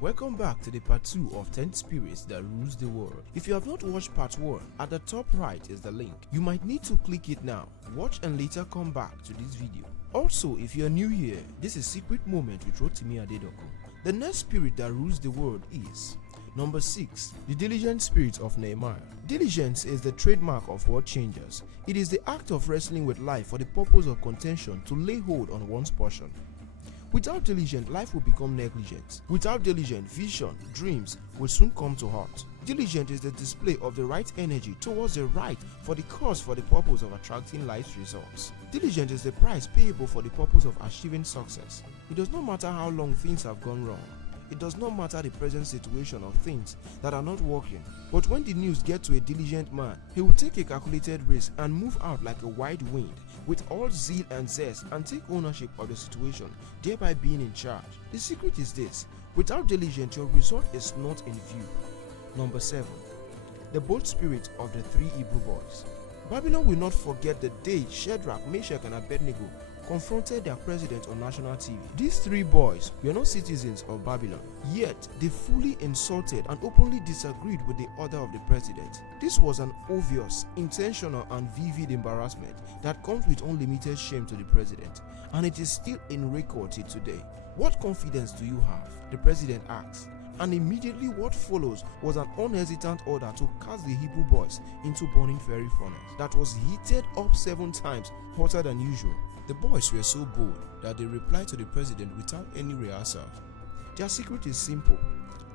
Welcome back to the part 2 of 10 spirits that rules the world. If you have not watched part 1, at the top right is the link. You might need to click it now, watch and later come back to this video. Also, if you are new here, this is Secret Moment with Oyedepo. The next spirit that rules the world is number 6, the diligent spirit of Nehemiah. Diligence is the trademark of world changers. It is the act of wrestling with life for the purpose of contention to lay hold on one's portion. Without diligence, life will become negligent. Without diligence, vision, dreams will soon come to naught. Diligence is the display of the right energy towards the right for the cause for the purpose of attracting life's results. Diligence is the price payable for the purpose of achieving success. It does not matter how long things have gone wrong. It does not matter the present situation of things that are not working. But when the news gets to a diligent man, he will take a calculated risk and move out like a wide wind with all zeal and zest and take ownership of the situation, thereby being in charge. The secret is this: without diligence, your result is not in view. Number 7, the bold spirit of the 3 Hebrew boys. Babylon will not forget the day Shadrach, Meshach, and Abednego confronted their president on national TV. These 3 boys were not citizens of Babylon, yet they fully insulted and openly disagreed with the order of the president. This was an obvious, intentional, and vivid embarrassment that comes with unlimited shame to the president, and it is still in record till today. What confidence do you have? The president asked. And immediately what follows was an unhesitant order to cast the Hebrew boys into burning fiery furnace that was heated up 7 times hotter than usual. The boys were so bold that they replied to the president without any rehearsal. Their secret is simple: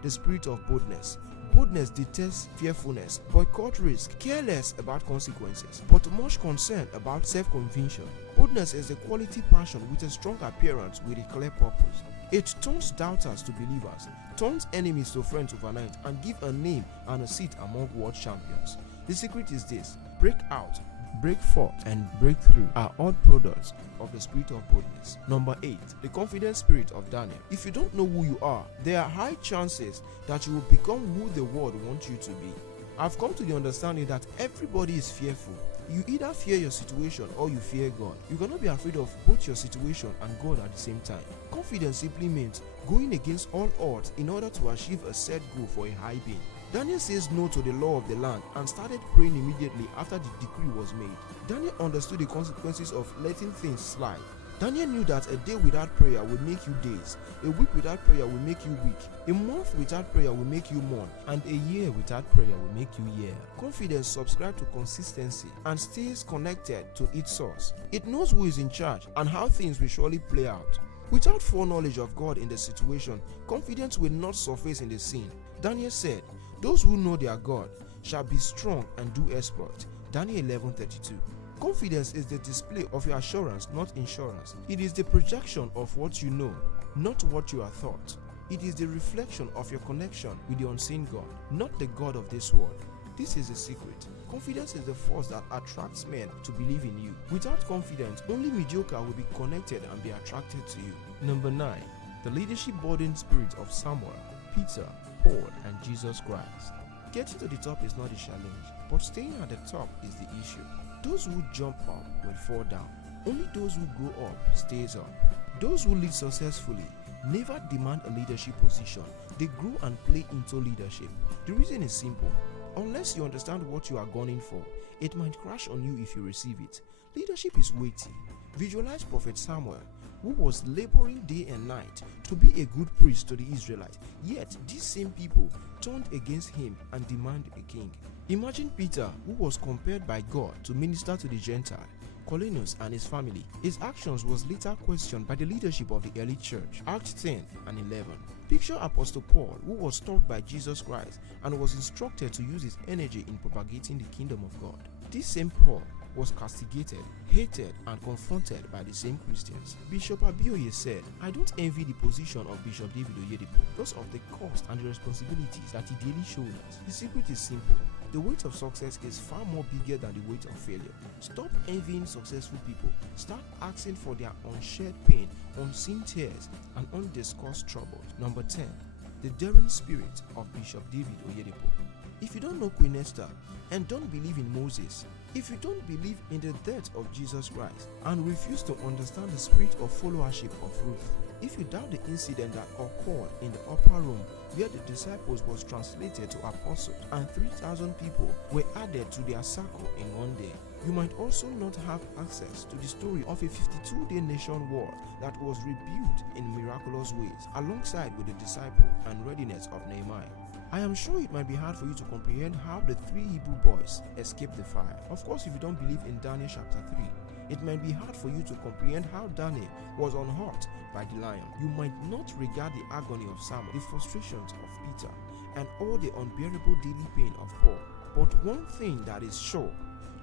the spirit of boldness. Boldness detests fearfulness, boycott risk, careless about consequences, but much concern about self-conviction. Boldness is a quality passion with a strong appearance with a clear purpose. It turns doubters to believers, turns enemies to friends overnight, and gives a name and a seat among world champions. The secret is this: break out, break forth, and breakthrough are all products of the spirit of boldness. Number 8, the confident spirit of Daniel. If you don't know who you are, there are high chances that you will become who the world wants you to be. I've come to the understanding that everybody is fearful. You either fear your situation or you fear God. You cannot be afraid of both your situation and God at the same time. Confidence simply means going against all odds in order to achieve a set goal for a high being. Daniel says no to the law of the land and started praying immediately after the decree was made. Daniel understood the consequences of letting things slide. Daniel knew that a day without prayer will make you days, a week without prayer will make you weak, a month without prayer will make you mourn, and a year without prayer will make you year. Confidence subscribes to consistency and stays connected to its source. It knows who is in charge and how things will surely play out. Without foreknowledge of God in the situation, confidence will not surface in the scene. Daniel said, "Those who know their God shall be strong and do exploit." Daniel 11:32. Confidence is the display of your assurance, not insurance. It is the projection of what you know, not what you are thought. It is the reflection of your connection with the unseen God, not the God of this world. This is the secret. Confidence is the force that attracts men to believe in you. Without confidence, only mediocre will be connected and be attracted to you. Number 9, the leadership burdened spirit of Samuel, Peter, Paul, and Jesus Christ. Getting to the top is not a challenge, but staying at the top is the issue. Those who jump up will fall down. Only those who go up stays up. Those who lead successfully never demand a leadership position. They grow and play into leadership. The reason is simple. Unless you understand what you are gunning for, it might crash on you if you receive it. Leadership is weighty. Visualize Prophet Samuel, who was laboring day and night to be a good priest to the Israelites, yet these same people turned against him and demanded a king. Imagine Peter, who was compared by God to minister to the Gentile, Cornelius and his family. His actions was later questioned by the leadership of the early church, Acts 10 and 11. Picture Apostle Paul, who was taught by Jesus Christ and was instructed to use his energy in propagating the kingdom of God. This same Paul was castigated, hated, and confronted by the same Christians. Bishop Abioye said, "I don't envy the position of Bishop David Oyedepo because of the cost and the responsibilities that he daily shoulders." The secret is simple. The weight of success is far more bigger than the weight of failure. Stop envying successful people. Start asking for their unshared pain, unseen tears, and undiscussed troubles. Number 10, the daring spirit of Bishop David Oyedepo. If you don't know Queen Esther and don't believe in Moses, If you don't believe in the death of Jesus Christ and refuse to understand the spirit of followership of Ruth, if you doubt the incident that occurred in the upper room where the disciples was translated to apostles and 3,000 people were added to their circle in one day, you might also not have access to the story of a 52-day nation war that was rebuilt in miraculous ways alongside with the disciple and readiness of Nehemiah. I am sure it might be hard for you to comprehend how the 3 Hebrew boys escaped the fire. Of course, if you don't believe in Daniel chapter 3, it might be hard for you to comprehend how Daniel was unhurt by the lion. You might not regard the agony of Samuel, the frustrations of Peter, and all the unbearable daily pain of Paul. But one thing that is sure,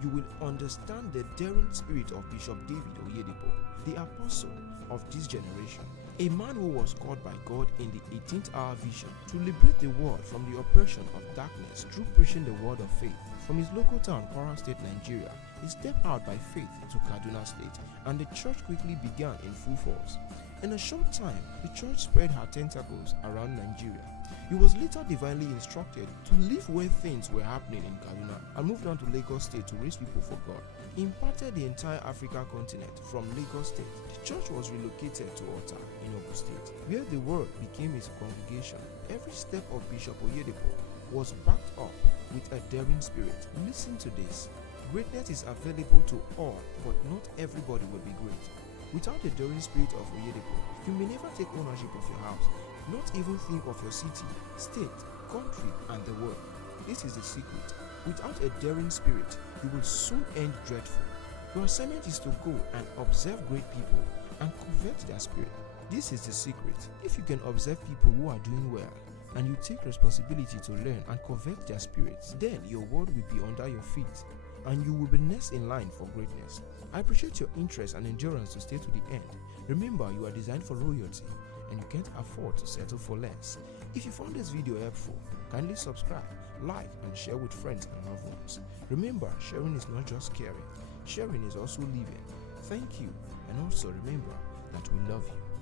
you will understand the daring spirit of Bishop David Oyedepo, the apostle of this generation. A man who was called by God in the 18th hour vision to liberate the world from the oppression of darkness through preaching the word of faith. From his local town, Kwara State, Nigeria, he stepped out by faith to Kaduna State, and the church quickly began in full force. In a short time, the church spread her tentacles around Nigeria. He was later divinely instructed to leave where things were happening in Kaduna and moved on to Lagos State to raise people for God. He imparted the entire African continent from Lagos State. The church was relocated to Ota in Ogun State, where the word became his congregation. Every step of Bishop Oyedepo was backed up with a daring spirit. Listen to this. Greatness is available to all, but not everybody will be great. Without the daring spirit of Oyedepo, you may never take ownership of your house, not even think of your city, state, country, and the world. This is the secret. Without a daring spirit, you will soon end dreadful. Your assignment is to go and observe great people and covet their spirit. This is the secret. If you can observe people who are doing well, and you take responsibility to learn and covet their spirits, then your world will be under your feet, and you will be next in line for greatness. I appreciate your interest and endurance to stay to the end. Remember, you are designed for royalty, and you can't afford to settle for less. If you found this video helpful, kindly subscribe, like, and share with friends and loved ones. Remember, sharing is not just caring, sharing is also living. Thank you, and also remember that we love you.